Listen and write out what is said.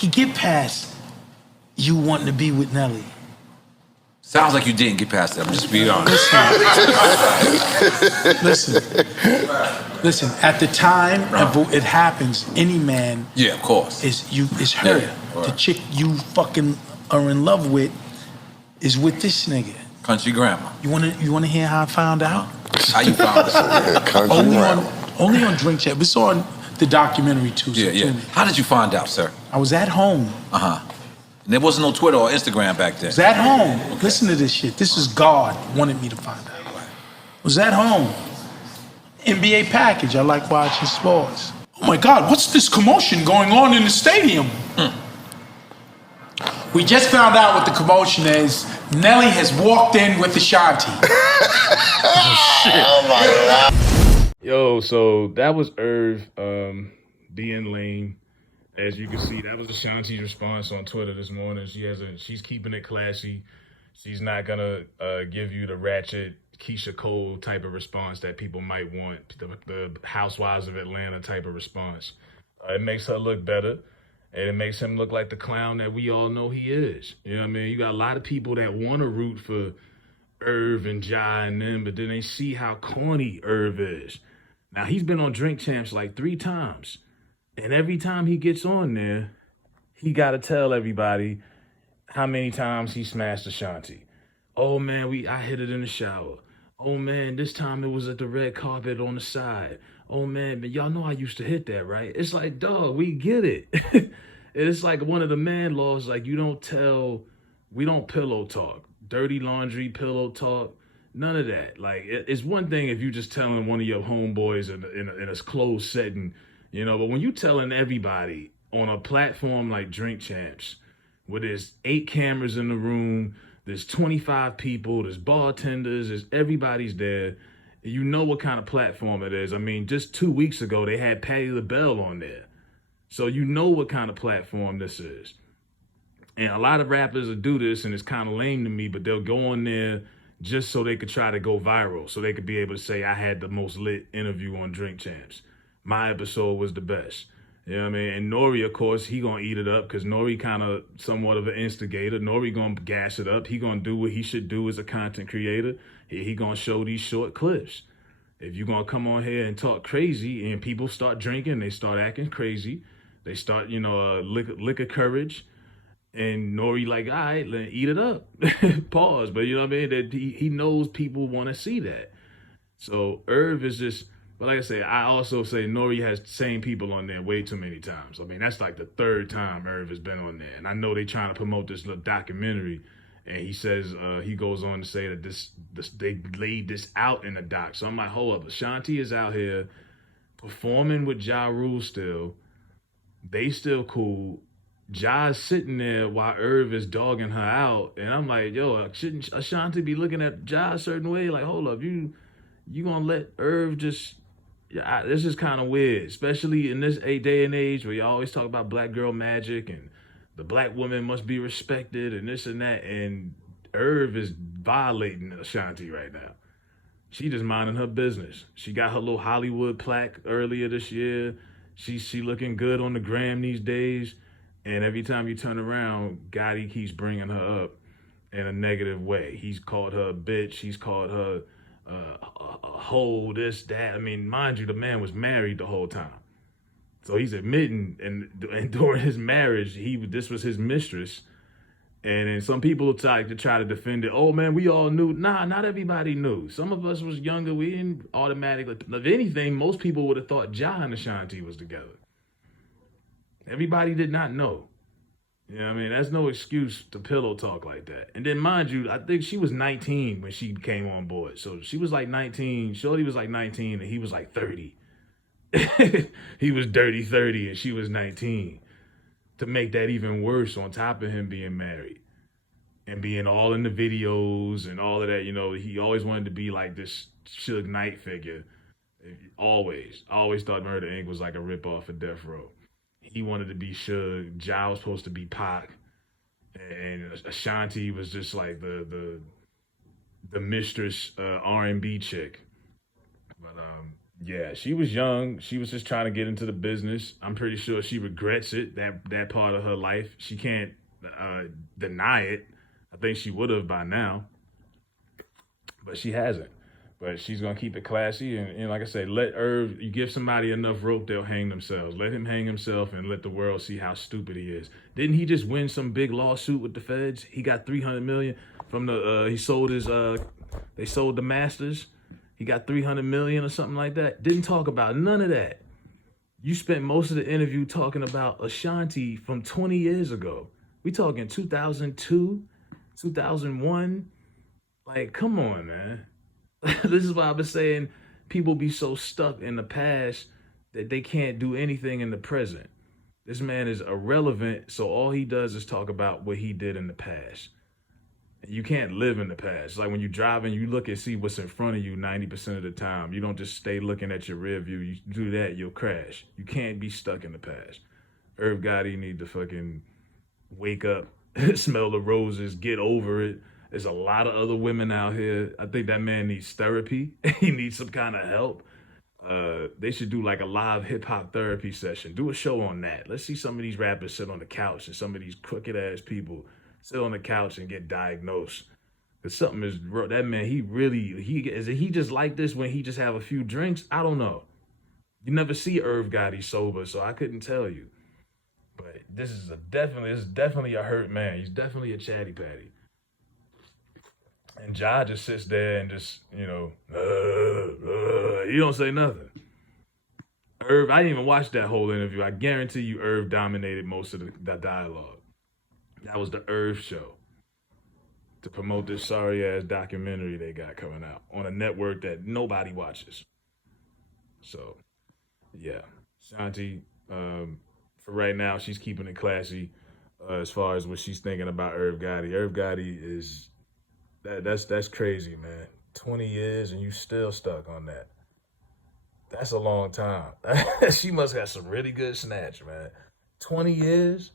could get past you wanting to be with Nelly. Sounds like you didn't get past that. I'm just being honest. Listen. At the time it happens, any man, yeah, of course, is her. Yeah, the chick you fucking are in love with is with this nigga. Country grandma. You wanna hear how I found out? How you found out? Country grandma. Only on Drink Chat. It's on the documentary too. So Yeah. How did you find out, sir? I was at home. And there wasn't no Twitter or Instagram back then. I was at home. Okay. Listen to this shit. This is God wanted me to find out. I was at home. NBA package. I like watching sports. Oh my God, what's this commotion going on in the stadium? We just found out what the commotion is. Nelly has walked in with Ashanti. Oh shit. Oh my God. Yo, so that was Irv being lame. As you can see, that was Ashanti's response on Twitter this morning. She's keeping it classy. She's not gonna give you the ratchet Keisha Cole type of response that people might want, the Housewives of Atlanta type of response. It makes her look better, and it makes him look like the clown that we all know he is. You know what I mean? You got a lot of people that want to root for Irv and Ja and them, but then they see how corny Irv is. Now, he's been on Drink Champs like 3 times. And every time he gets on there, he got to tell everybody how many times he smashed Ashanti. Oh, man, I hit it in the shower. Oh, man, this time it was at the red carpet on the side. Oh, man, but y'all know I used to hit that, right? It's like, dog, we get it. It's like one of the man laws, like we don't pillow talk. Dirty laundry, pillow talk, none of that. Like, it's one thing if you just telling one of your homeboys in a closed setting, you know, but when you telling everybody on a platform like Drink Champs, where there's 8 cameras in the room, there's 25 people, there's bartenders, everybody's there, you know what kind of platform it is. I mean, just 2 weeks ago, they had Patti LaBelle on there. So you know what kind of platform this is. And a lot of rappers will do this, and it's kind of lame to me, but they'll go on there just so they could try to go viral, so they could be able to say, I had the most lit interview on Drink Champs. My episode was the best. You know what I mean? And Nori, of course, he gonna eat it up because Nori kind of somewhat of an instigator. Nori gonna gas it up. He gonna do what he should do as a content creator. He gonna show these short clips. If you gonna come on here and talk crazy and people start drinking, they start acting crazy. They start, liquor courage. And Nori like, all right, eat it up. Pause. But you know what I mean? That he knows people want to see that. So Irv is just, but like I say, I also say Nori has the same people on there way too many times. I mean, that's like the 3rd time Irv has been on there. And I know they trying to promote this little documentary. And he says, he goes on to say that this they laid this out in the doc. So I'm like, hold up, Ashanti is out here performing with Ja Rule still. They still cool. Ja's sitting there while Irv is dogging her out. And I'm like, yo, shouldn't Ashanti be looking at Ja a certain way? Like, hold up, you gonna let Irv just... Yeah, this is kind of weird, especially in this day and age where you always talk about black girl magic and the black woman must be respected and this and that. And Irv is violating Ashanti right now. She just minding her business. She got her little Hollywood plaque earlier this year. She looking good on the gram these days. And every time you turn around, Gotti keeps bringing her up in a negative way. He's called her a bitch. He's called her a hoe, this, that. I mean, mind you, the man was married the whole time. So he's admitting, and during his marriage, this was his mistress. And then some people try to defend it. Oh, man, we all knew. Nah, not everybody knew. Some of us was younger. We didn't automatically. If anything, most people would have thought Ja and Ashanti was together. Everybody did not know. You know what I mean? That's no excuse to pillow talk like that. And then, mind you, I think she was 19 when she came on board. So she was like 19. Shorty was like 19, and he was like 30. He was dirty 30, and she was 19. To make that even worse, on top of him being married and being all in the videos and all of that, he always wanted to be like this Suge Knight figure. Always thought Murder Inc. was like a ripoff of Death Row. He wanted to be Suge. Ja was supposed to be Pac, and Ashanti was just like the mistress R&B chick. But Yeah, she was young. She was just trying to get into the business. I'm pretty sure she regrets it, that part of her life. She can't uh, deny it. I think she would have by now, but she hasn't. But she's gonna keep it classy, and like I said, let Irv. You give somebody enough rope, they'll hang themselves. Let him hang himself, and let the world see how stupid he is. Didn't he just win some big lawsuit with the feds? He got 300 million from the. He sold his. They sold the Masters. He got 300 million or something like that. Didn't talk about none of that. You spent most of the interview talking about Ashanti from 20 years ago. We talking 2002, 2001. Like, come on, man. This is why I've been saying people be so stuck in the past that they can't do anything in the present. This man is irrelevant, so all he does is talk about what he did in the past. You can't live in the past. It's like when you're driving, you look and see what's in front of you 90% of the time. You don't just stay looking at your rear view. You do that, you'll crash. You can't be stuck in the past. Irv Gotti need to fucking wake up, smell the roses, get over it. There's a lot of other women out here. I think that man needs therapy. He needs some kind of help. They should do like a live hip hop therapy session. Do a show on that. Let's see some of these rappers sit on the couch and some of these crooked ass people sit on the couch and get diagnosed. Cause something is that man. Is he just like this when he just have a few drinks? I don't know. You never see Irv Gotti sober, so I couldn't tell you. But this is definitely a hurt man. He's definitely a chatty patty. And Ja just sits there and just, he don't say nothing. Irv, I didn't even watch that whole interview. I guarantee you Irv dominated most of the dialogue. That was the Irv show to promote this sorry ass documentary they got coming out on a network that nobody watches. So, yeah, Shanti, for right now, she's keeping it classy as far as what she's thinking about Irv Gotti. Irv Gotti is that's crazy, man. 20 years and you still stuck on that. That's a long time. She must have some really good snatch, man. 20 years?